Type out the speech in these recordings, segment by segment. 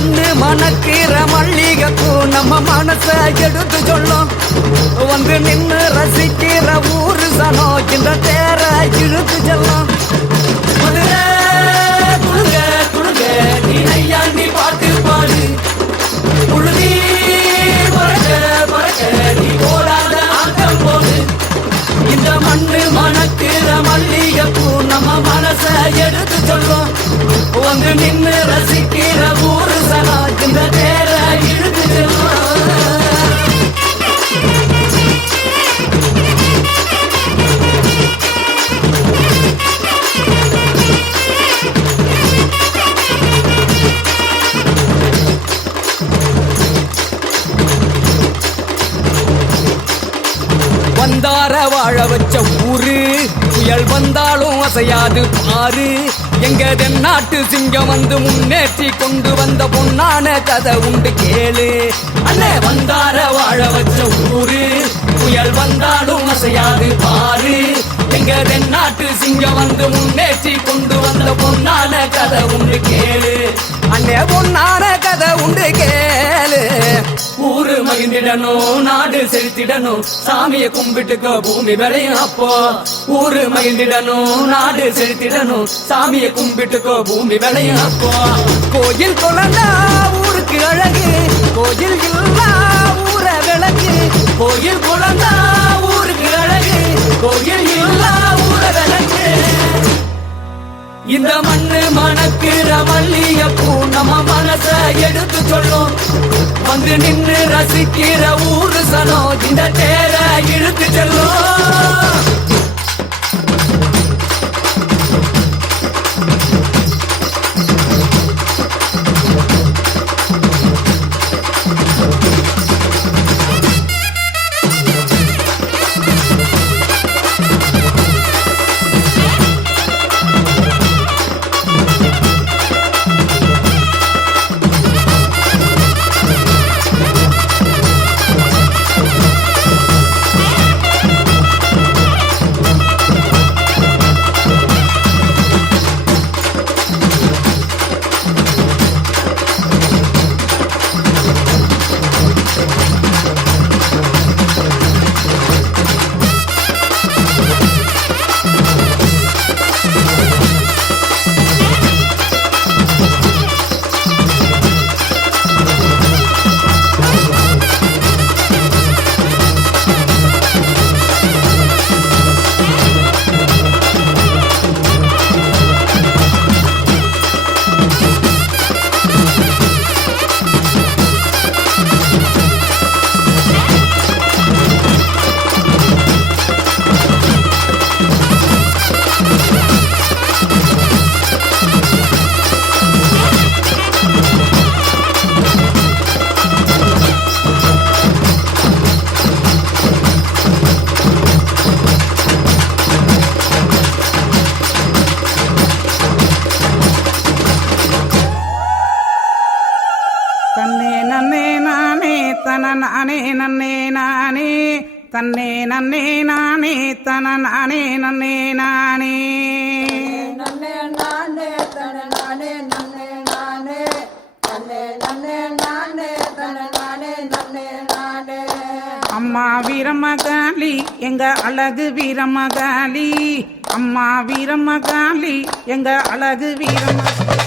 மண்ணு மணக்கிற மல்லிகைப்பூ நம்ம மனச எடுத்து சொல்லும். வந்து நின்று ரசிக்கிற ஊரு சனம் இந்த தேர இழுத்து செல்லும். குடுங்க குடுங்க நீ ஐயாண்டி பாட்டு பாடு. புழுதி பறக்க பறக்க நீ போடாத ஆட்டம் போது. இந்த மண்ணு மணக்கிற மல்லிகைப்பூ நம்ம மனச எடுத்து சொல்லும். வந்து நின்று ரசிக்கிற ஊரு சனம் இந்த தேர இழுத்து செல்லும். வந்தார வாழ வச்ச ஊரு புயல் வந்தாலும் அசையாது ஆறு. எங்க தென்னாட்டு சிங்கம் வந்து முன்னேற்றி கொண்டு வந்த பொன்னான கதை உண்டு கேளு. அண்ணே வந்தார வாழ வச்ச ஊரு புயல் வந்தாலும் அசையாது பாரு. எங்க தென்னாட்டு சிங்கம் வந்து முன்னேற்றி கொண்டு வந்த பொன்னான கதை உண்டு கேளு. அண்ணே பொன்னான கதை உண்டு கேளு. ஊரு மகிழ்ந்திடணும் நாடு செழித்திடணும் சாமியை கும்பிட்டுக்கோ பூமி விளையும் அப்போ. ஊரு மகிழ்ந்திடணும் நாடு செழித்திடணும் சாமியை கும்பிட்டுக்கோ பூமி விளையும் அப்போ. கோயில் குழந்தா ஊருக்கு அழகு கோயில் இல்லா ஊர விளக்கு. கோயில் குழந்தா ஊருக்கு அழகு கோயில் இல்லா ஊர விளக்கு. இந்த மண்ணு மணக்கிற மல்லிகைப்பூ நம்ம மனச எடுத்து சொல்லும். வந்து நின்று ரசிக்கிற ஊரு சனம் இந்த தேர இழுத்து செல்லும். தன்னே நன்னே நானே தன நானே நன்னே நானே நன்னே நானே தன நானே நன்னே நானே தன்னே நன்னே நானே தன நானே நன்னே நானே. அம்மா வீரமகாளி எங்க அழகு வீரமகாளி. அம்மா வீரமகாளி எங்க அழகு வீரமகாளி.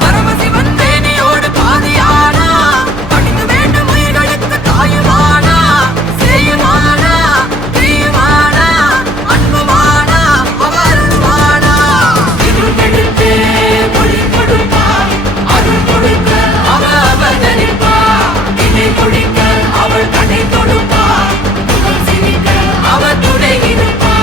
பரமசிவன் தேனியோடு பாதியானா பணிந்து வேண்டும் உயிர்களுக்கு தாயுமானா செய்யுமானா தீயுமானா அன்புமானா அவருமானா இருட்டெடுத்தே பொழி கொடுப்பா அருள் கொடுக்க அவர் தரிப்பா இணை பொழிக்க அவள் கடை கொடுப்பா முகம் சிரிக்க அவர் துணை இருப்பா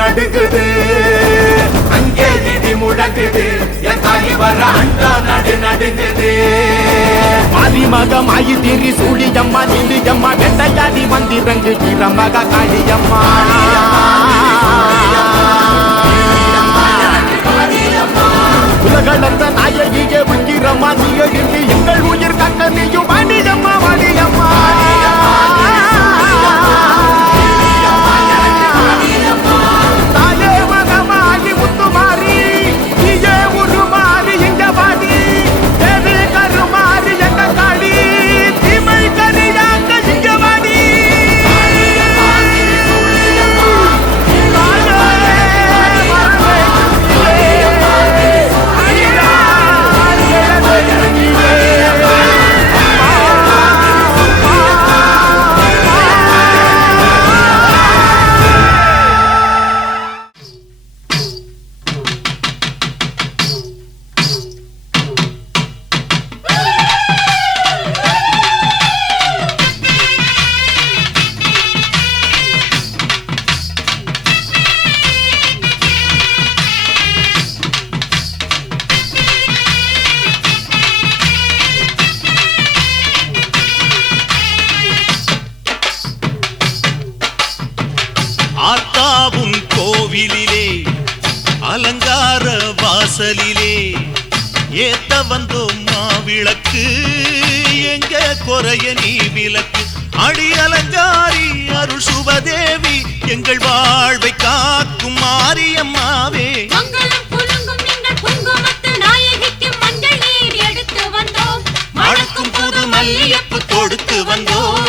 நடுங்குது அங்கே இடி முழங்குது என் தாயி வர அண்ணா நடுங்குது மாலிமக மாயி திரி சூடியம்மா திரியம்மா வெட்டையாடி வண்டி ரெண்டு கிளம்பக காளியம்மா உலகளந்த நாயகியே விக்கிரம்மா நீயகிக்கு எங்கள் உயிர் கட்ட நீயும் வாணியம்மா வாணியம்மா கோவிலிலே அலங்கார வாசலிலே ஏத்த வந்தோம் மாவிளக்கு எங்க குறைய நீ விளக்கு அடி அலங்காரி அருள் சுபதேவி எங்கள் வாழ்வை காக்கும் மாரியம்மாவே மணக்கும் புது மல்லியப்பு கொடுத்து வந்தோம்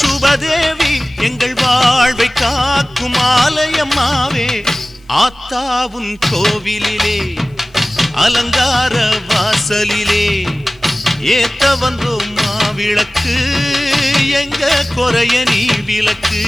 சுபதேவி எங்கள் வாழ்வை காக்கும் ஆலயம்மாவே ஆத்தாவும் கோவிலிலே அலங்கார வாசலிலே ஏத்த வந்தோம் மாவிளக்கு எங்க குறைய நீ விளக்கு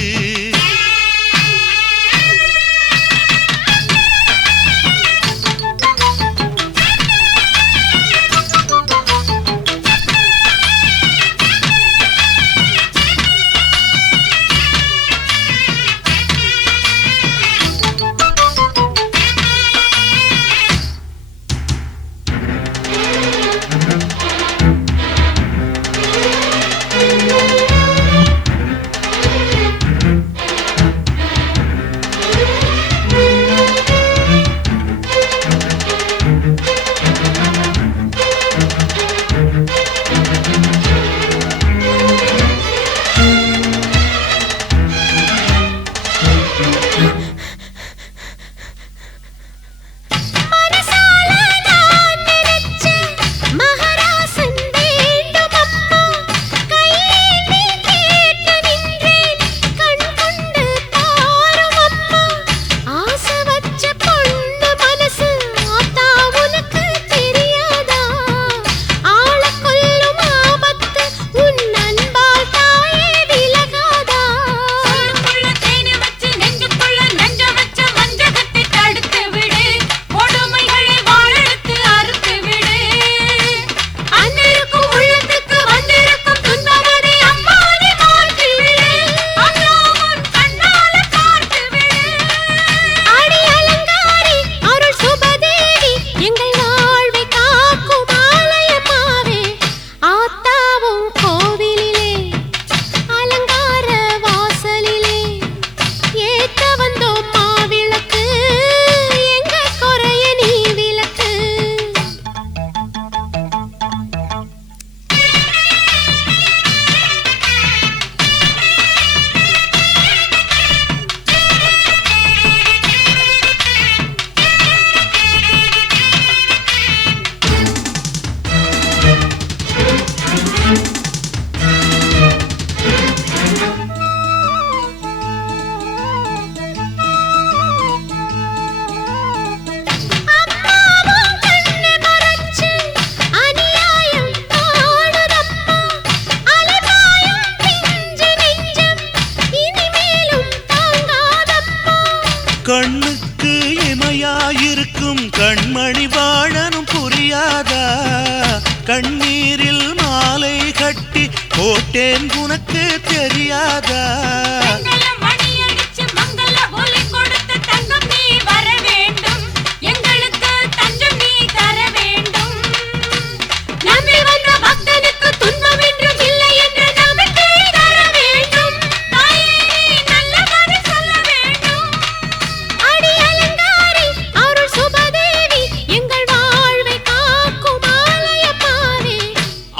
கண்ணீரில் மாலை கட்டி போட்டேன் உனக்கு தெரியாதா?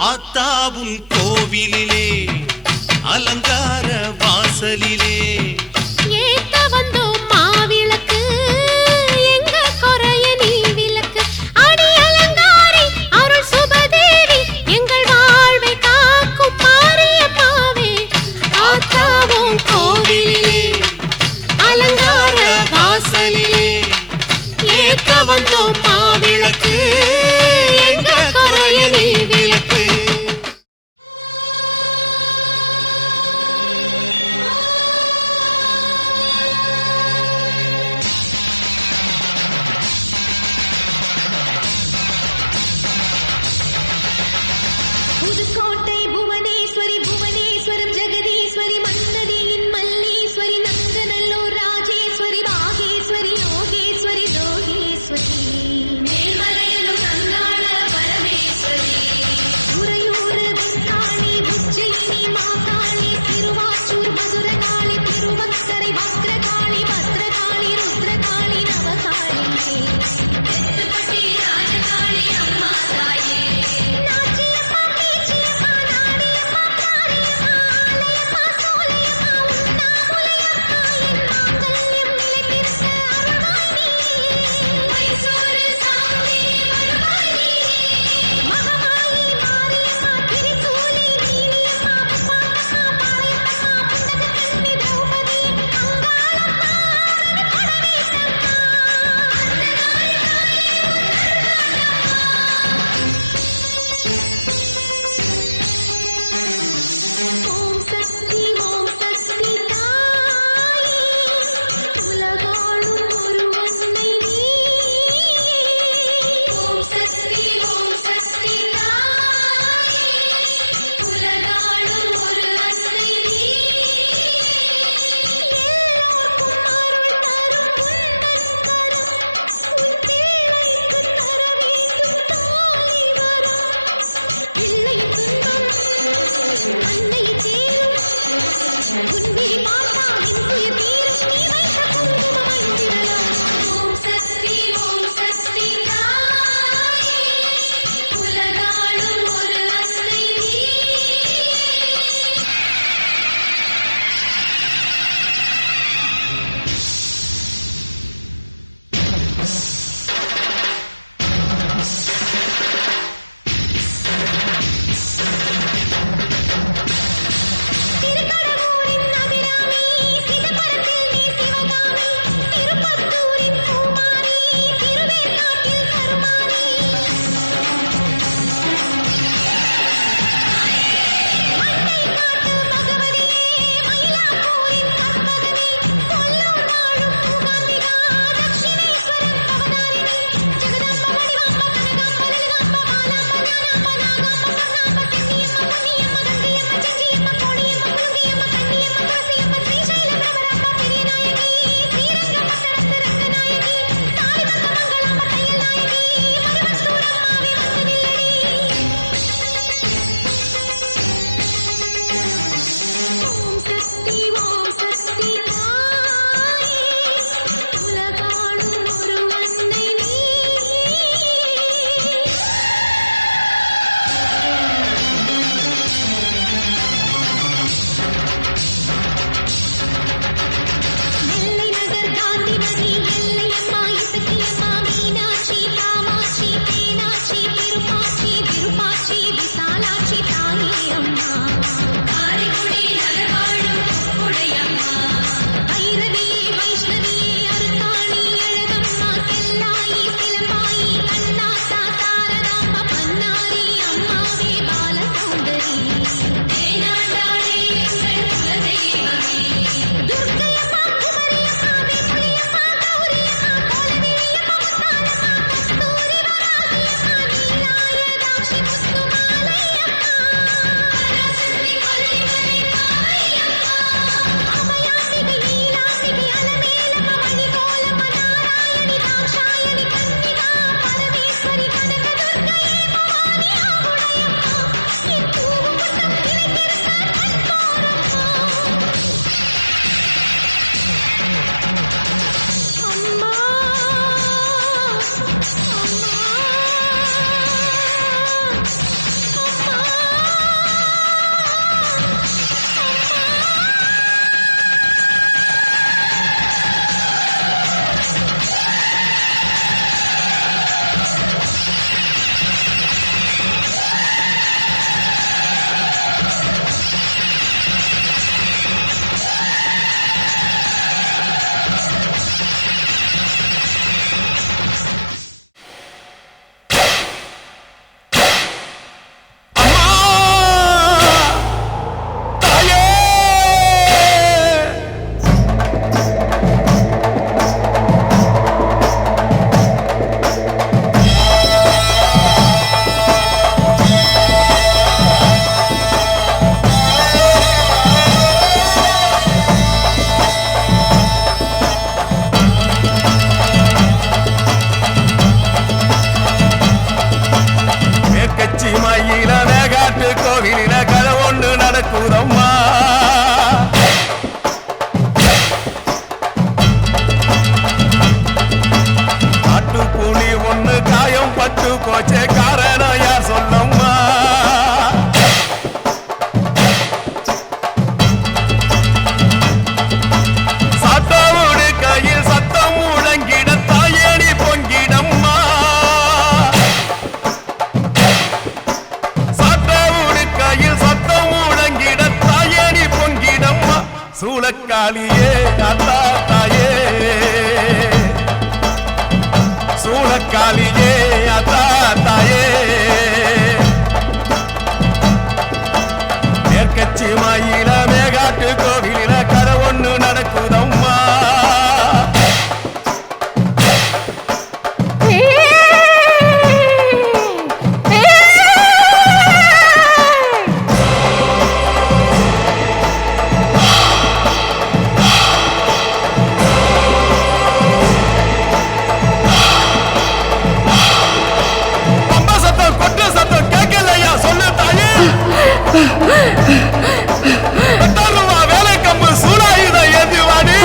ஆத்தாவும் கோவிலிலே அலங்கார வாசலிலே ஏத்த வந்தோம் மாவிளக்கு எங்க குறைய நீ விளக்கு. அடி அலங்காரி அருள் சுபதேவி எங்கள் வாழ்வை காக்கும் மாரியம்மாவே. ஆத்தாவும் கோவிலிலே அலங்கார வாசலிலே ஏத்த வந்தோம் மாவிளக்கு எங்க குறைய நீ விளக்கு. புதுக்கோட்டை புவனேஸ்வரி புவனேஸ்வரம் ஜெகதீஸ்வரி மன்னதியின் மல்லீஸ்வரி நந்தநல்லூர் ராஜேஸ்வரி பாகேஸ்வரி யோகேஸ்வரி லோகேஸ்வரி மேல்மலையனூர் அங்காள பரமேஸ்வரி உறையூர் புத்தாளி உஜ்ஜயினி மாகாளி திருவாச்சூர் மதுரகாளி திருவக்கரை பத்ரகாளி பத்ரகாளி ருத்ரகாளி நவகாளி தெத்துப்பட்டி ராஜகாளி அம்மா தாயே நாச்சியம்மா பேச்சியம்மா சூளக்காளியே அத்தா தாயே சூளக்காளியே அத்தா தாயே மேற்கச்சி மாயில மேகாட்டு கோவில கதை ஒண்ணு நடக்குதம்மா வேலை கம்பு சூடாயுத ஏந்திவாடி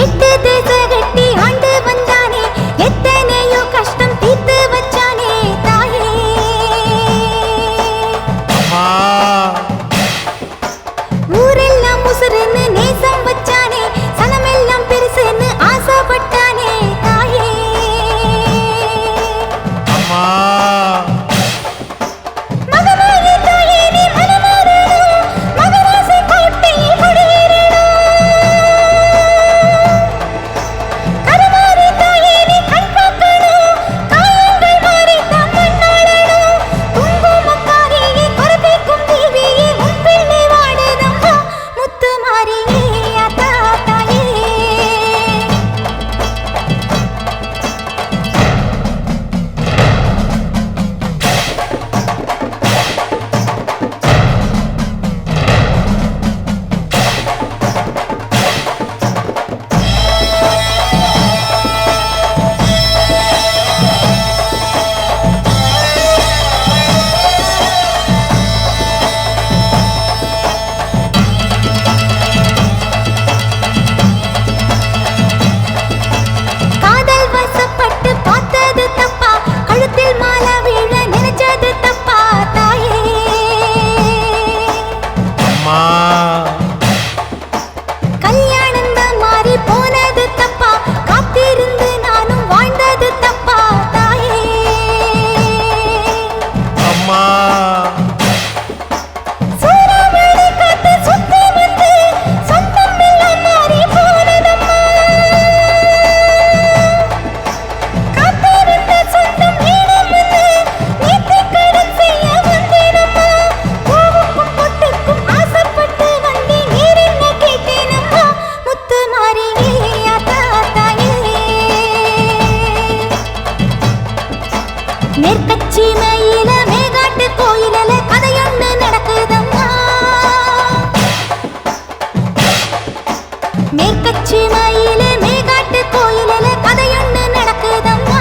எட்டு தேச கட்டி ஆண்டு வந்தானே எத்தனையோ கஷ்டம் தீர்த்து வச்சானே தாயே ஊரெல்லாம் முசுறுன்னு நேசம் வச்சானே சனமெல்லாம் பெருசுன்னு ஆசைப்பட்டானே தாயே மகமாயி தாயே நீ மனமாறணும் மகராசி கோட்டையில் குடியேறணும் கருமாறி தாயே நீ கண் பார்க்கணும் காயங்கள் மாறி தான் மண்ணாளணும் குங்குமக்காரியே குறைக்கும் தேவியே உன் பிள்ளை வாடுதம்மா முத்து மாறியே அத்தா தாயே காதல் வசப்பட்டு பார்த்தது தப்பா கழுத்தில் மாலை வீழ நினைச்சது தப்பா தாயே கல்யாணம் தான் மாறி போனது தப்பா காத்திருந்து நானும் வாழ்ந்தது தப்பா தாயே சூறாவளி காத்து சுத்தி வந்து சொந்தம் எல்லாம் மாறி போனதம்மா காத்திருந்த சொந்தம் ஈடம் வந்து நேற்று கடன் செய்ய வந்தேனம்மா பூவுக்கும் பொட்டுக்கும் ஆசைப்பட்டு வந்தேன் நீர் என்ன கேட்டேனம்மா முத்து மாறியே அத்தா தாயே மேற்கச்சி மயில மேகாட்டு கோயிலில கதையொன்னு நடக்குதம்மா மேற்கச்சி மயில மேகாட்டு கோயிலில கதையொன்னு நடக்குதம்மா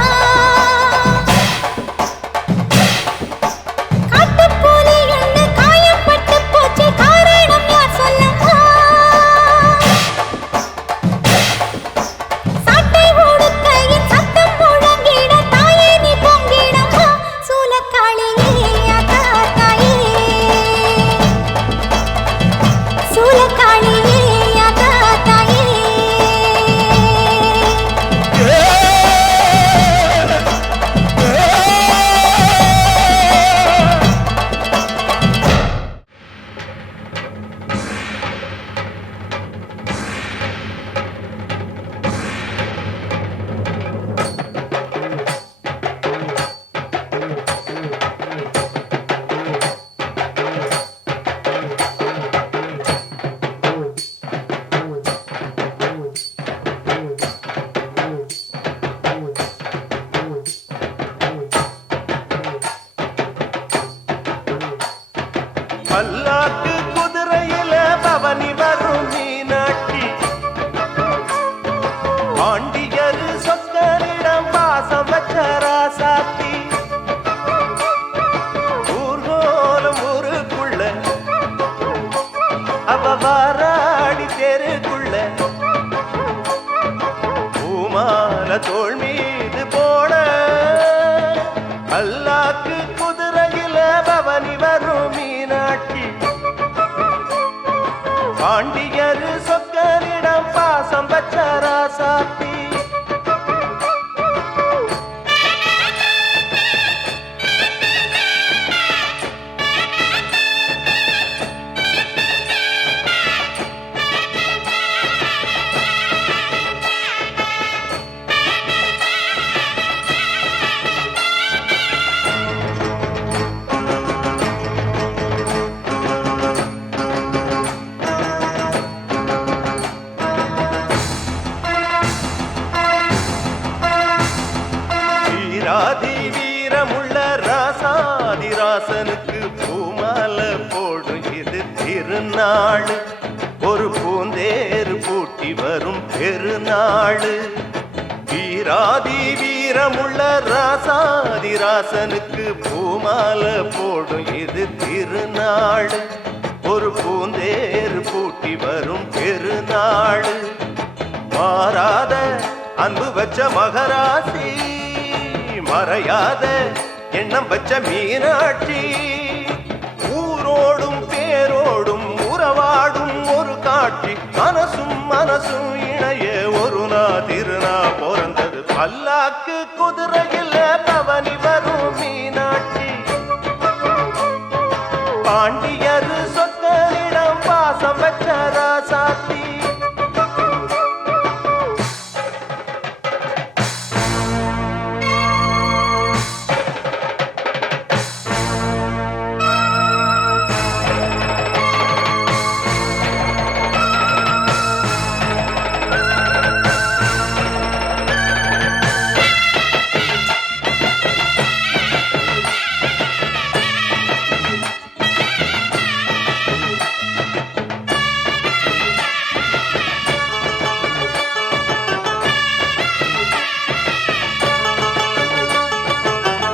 காட்டுப்புலி ஒண்ணு காயப்பட்டு போச்சு காரணம் யார் சொல்லம்மா சாட்டை ஓடுக்கையின் சத்தம் முழங்கிட தாயே நீ பொங்கிடம்மா வீராதி வீரமுள்ள ராசாதிராசனுக்கு பூமாலை போடும் இது திருநாள் ஒரு பூந்தேறு பூட்டி வரும் பெருநாள் வீராதி வீரமுள்ள ராசாதிராசனுக்கு பூமாலை போடும் இது திருநாள் ஒரு பூந்தேறு பூட்டி வரும் பெருநாள் மாறாத அன்பு வச்ச மகராசி மறையாத எண்ணம் வச்ச மீனாட்சி ஊரோடும் பேரோடும் உறவாடும் ஒரு காட்சி மனசும் மனசும் இணைய ஒரு திருநா பிறந்தது பல்லாக்கு குதிரையில் பவனி வரும் மீனாட்சி பாண்டியர் சொற்களிடம் பாசம் வச்ச ராசாத்தி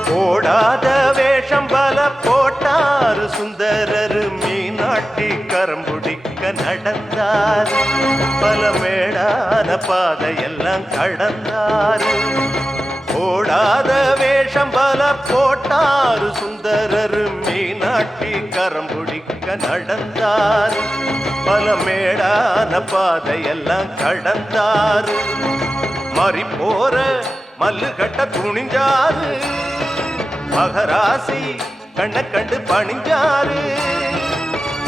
போடாத வேஷம் பல போட்டார் சுந்தரர் மீனாட்டி கரம்புடிக்க நடந்தார் பல மேடான பாதையெல்லாம் கடந்தார் போடாத வேஷம் பல போட்டார் சுந்தரர் மீனாட்டி கரம்புடிக்க நடந்தார் பல மேடான பாதையெல்லாம் கடந்தார் மாறி போற மல்லு கட்ட துணிஞ்சாரு மகராசி கண்ண கண்டு பணிஞ்சாரு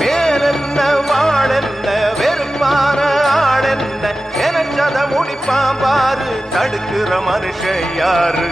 வேறென்ன வாழென்ன வெறுப்பான ஆடென்ன நினைச்சத முடிப்பாம்பாரு தடுக்கிற மனுஷன் யாரு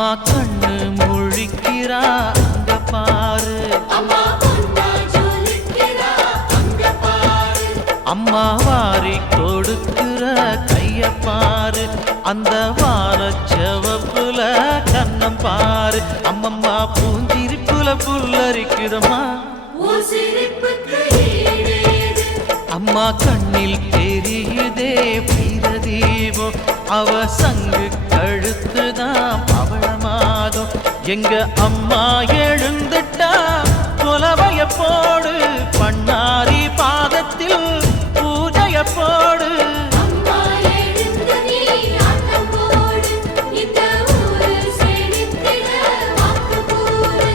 அம்மா கண்ணு முழிக்கிறா அங்க பாரு, அம்மா பொன்னா ஜொலிக்கிறா அங்க பாரு, அம்மா வாரி கொடுக்கிற கைய பாரு, அந்த வானச்சவப்புல கண்ணம் பாரு, அம்மம்மா பூஞ்சிரிப்புல புல்லரிக்கிறமா, உன் சிரிப்புக்கு ஈடேது. அம்மா கண்ணில் தெரியுதே வீரதீபம், அவ சங்கு கழுத்துதான் பவளமாகும், எங்க அம்மா எழுந்துட்டா கொலவைய போடு, பண்ணாரி பாதத்தில் பூஜைய போடு, அம்மா எழுந்து நீ ஆட்டம் போடு, இந்த ஊரு செழித்திட வாக்கு கூறு.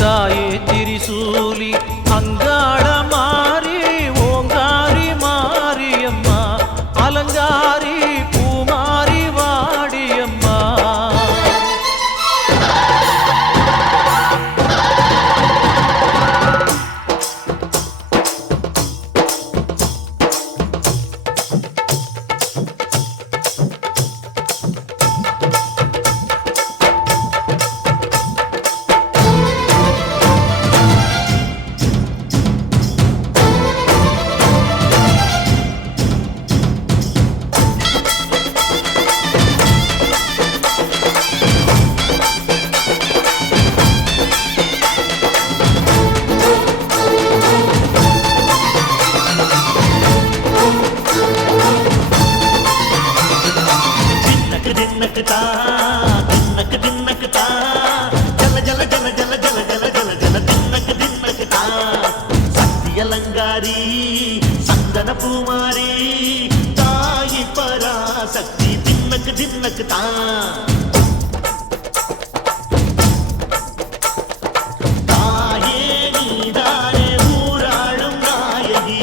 தாயே திரிசூலி அங்காள மாறி ஓங்காரி மாரியம்மா, அலங்காரி பூமாரி வாடியம்மா. தின்னக்கு தா தின்னக்கு தா ஜல ஜல ஜல ஜல ஜல ஜல ஜல ஜல தின்னக்கு தா சக்தி அலங்காரி சந்தன பூமாரி தாயி பராசக்தி தின்னக்கு தா தாயே நீதானே ஊராளும் நாயகி,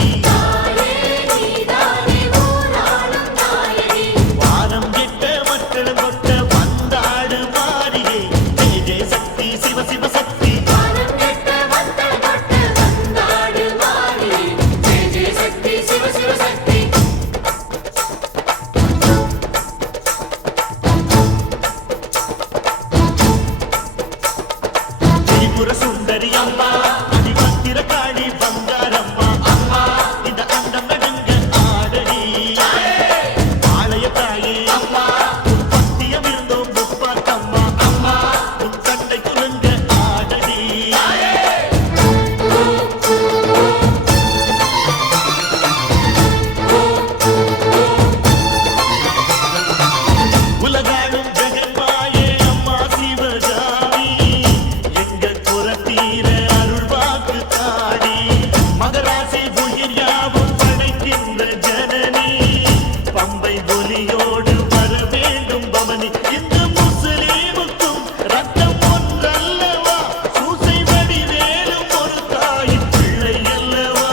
நீதானே ஊராடும் நாயகி, காலம் கெட்ட மக்களும் கொட்ட வந்தாடு மாறியே ஜெய ஜெய சக்தி சிவ சிவ சக்தி. வானம் கெட்ட மக்கள் கொட்ட வந்தாடு மாறி, ஜெய ஜெய சக்தி சிவ சிவ சக்தி. திரிபுர சுந்தரி அம்மா அடிபத்திர காளி பங்காரம்மா, அம்மா இந்த அண்டம் நடுங்க ஆடடி ஆலய தாயே அம்மா, உன் பத்தியம் இருந்தோம் முப்பாத்தம்மா, அம்மா உன் கண்டை குலுங்க ஆடடி. உலகாளும் ஜெகன்மாயே அம்மா சிவகாமி, எங்க குரத்தீர அருள்வாக்கு தாடி, மகராசி உயிர் யாவும் படைக்கின்ற ஜனனி, பம்பை ஒலியோடு வர வேண்டும் பவனி, இந்த முஸ்லீமுக்கும் ரத்தம் ஒன்றல்லவா, சூசை வடிவேலும் ஒரு தாயின் பிள்ளை அல்லவா,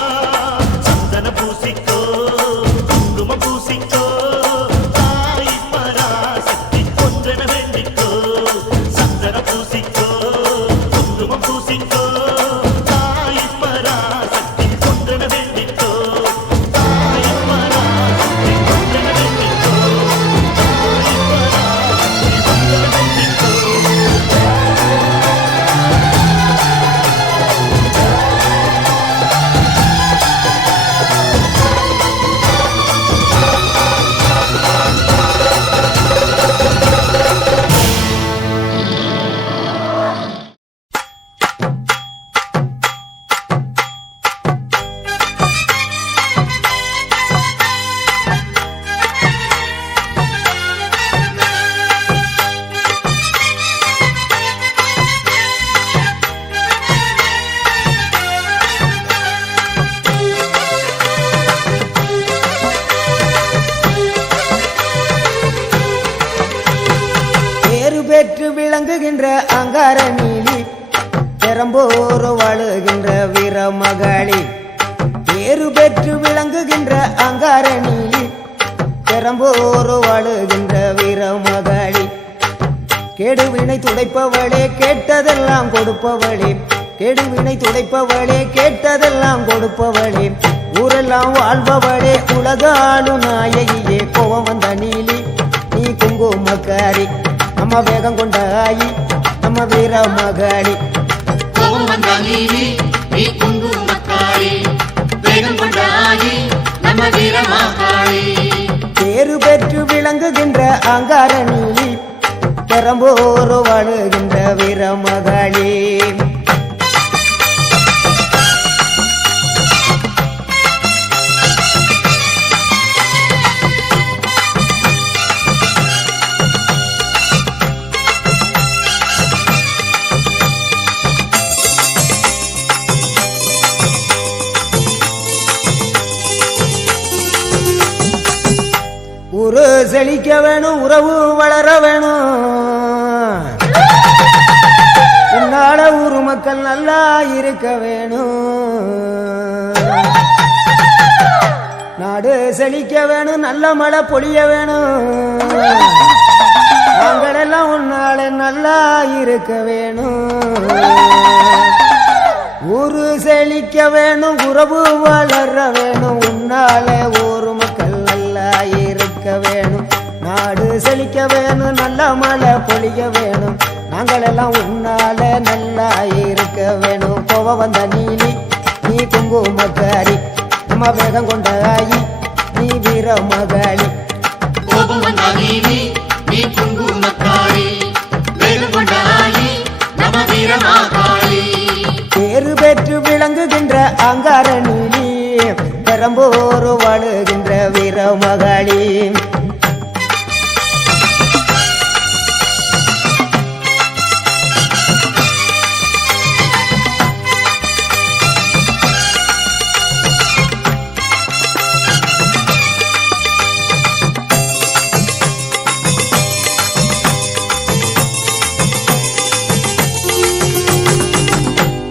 சந்தன பூசிக்கோ குங்குமம் பூசிக்கோ தாய் பராசக்தி ஒன்றென வேண்டிக்கோ, சந்தன பூசிக்கோ குங்குமம் பூசிக்கோ தாய் பராசக்தி ஒன்றென வேண்டிக்கோ, தாய் பராசக்தி ஒன்றென வேண்டிக்கோ, தாய் பராசக்தி ஒன்றென வேண்டிக்கோ. பேரு பெற்று விளங்குகின்ற அங்கார நீலி, பெரம்போரு வாழுகின்ற வீரமகளி, பேரு பெற்று விளங்குகின்ற அங்கார நீலி, பெரம்போரு வாழுகின்ற வீரமகளி, கேடுவினை துடைப்பவளே கேட்டதெல்லாம் கொடுப்பவளே, கேடுவினை துடைப்பவளே கேட்டதெல்லாம் கொடுப்பவளே, ஊரெல்லாம் வாழ்பவளே உலகாளும் நாயகியே, கோவம் வந்த நீலி நீ குங்குமக்காரி, நம்ம நம்ம வேகம் கொண்ட ஆயி நம்ம வீர மகாளி கோபம் வந்தா நீதி நீ குங்குமக்காளி வேகம் கொண்டாயி நம்ம வீரமாகாளி பேரு பெற்று விளங்குகின்ற அங்கார நீலி பெரம்போரு வாழுகின்ற வீர மகாளி ஊரு செழிக்க வேணும் உறவு வளர வேணும் உன்னால ஊரு மக்கள் நல்லா இருக்க வேணும் நாடு செழிக்க வேணும் நல்ல மழை பொழிய வேணும் நாங்கள் எல்லாம் உன்னால நல்லா இருக்க வேணும் ஊரு செழிக்க வேணும் உறவு வளர வேணும் உன்னால ஊரு மக்கள் நல்லா இருக்க வேணும் நாடு செழிக்க வேணும் நல்ல மழை பொழிய வேணும் நாங்கள் எல்லாம் உன்னால நல்லா இருக்க வேணும் கோவ வந்த நீலி நீ குங்குமக்காரி நம்ம வேகம் கொண்ட ஆயி நீ வீர மகாளி கோபம் வந்தா நீதி நீ குங்குமக்காளி வேகம் கொண்டாயி நம்ம வீரமாகாளி பேரு பெற்று விளங்குகின்ற அங்கார நீலி பெரம்போரு வாழுகின்ற வீர மகாளி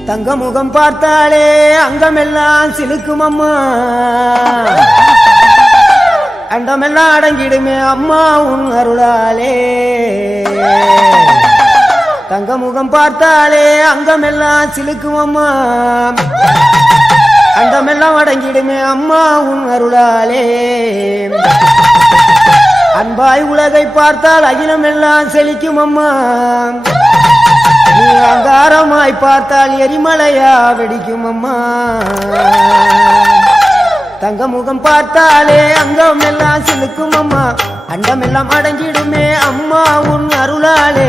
தங்க முகம் பார்த்தாலே அங்கமெல்லாம் சிலுக்கும் அம்மா அண்டமெல்லாம் அடங்கிடுமே அம்மா உன் அருளாலே தங்க முகம் பார்த்தாலே அங்கமெல்லாம் சிலுக்கும் அம்மா அண்டமெல்லாம் அடங்கிடுமே அம்மா உன் அருளாலே அன்பாய் உலகை பார்த்தால் அகிலமெல்லாம் செழிக்கும் அம்மா நீ அங்காரமாய் பார்த்தால் எரிமலையா வெடிக்கும் அம்மா தங்க முகம் பார்த்தாலே அங்கம் எல்லாம் சிலுக்கும் அம்மா அண்டம் எல்லாம் அடங்கிடுமே அம்மா உன் அருளாலே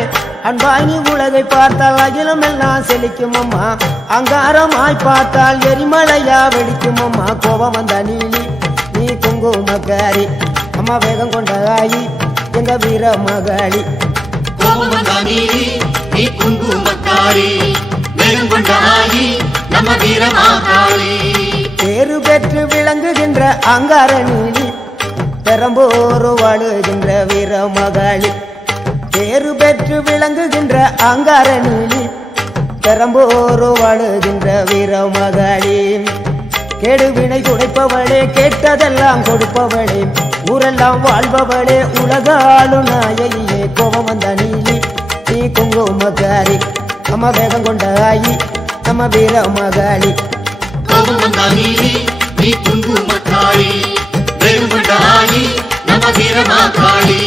அன்பாய் நீ உலகை பார்த்தால் அகிலம் எல்லாம் செழிக்கும் அம்மா அங்காரமாய் பார்த்தால் எரிமலையா வெடிக்கும் அம்மா கோபம் வந்த நீலி நீ குங்குமக்காரி அம்மா வேகம் கொண்ட ஆயி எங்க வீர மகாளி கோபம் வந்தா நீதி நீ குங்குமக்காளி வேகம் கொண்டாயி நம்ம வீரமாகாளி பேரு பெற்று விளங்குகின்ற அங்கார நீலி பெரம்போரு வாழுகின்ற வீர மகாளி பேரு பெற்று விளங்குகின்ற அங்கார நீலி பெரம்போரு வாழுகின்ற வீர மகாளி கெடுவினை துடைப்பவளே கேட்டதெல்லாம் கொடுப்பவளே ஊரெல்லாம் வாழ்பவளே உலகாளு நாயகியே கோபம் வந்த நீலி நீ குங்குமக்காரி நம்ம வேகம் கொண்ட ஆயி நம்ம வீர மகாளி கோபம் வந்தா நீதி நீ குங்குமக்காளி வேகம் கொண்டாயி நம்ம வீரமாகாளி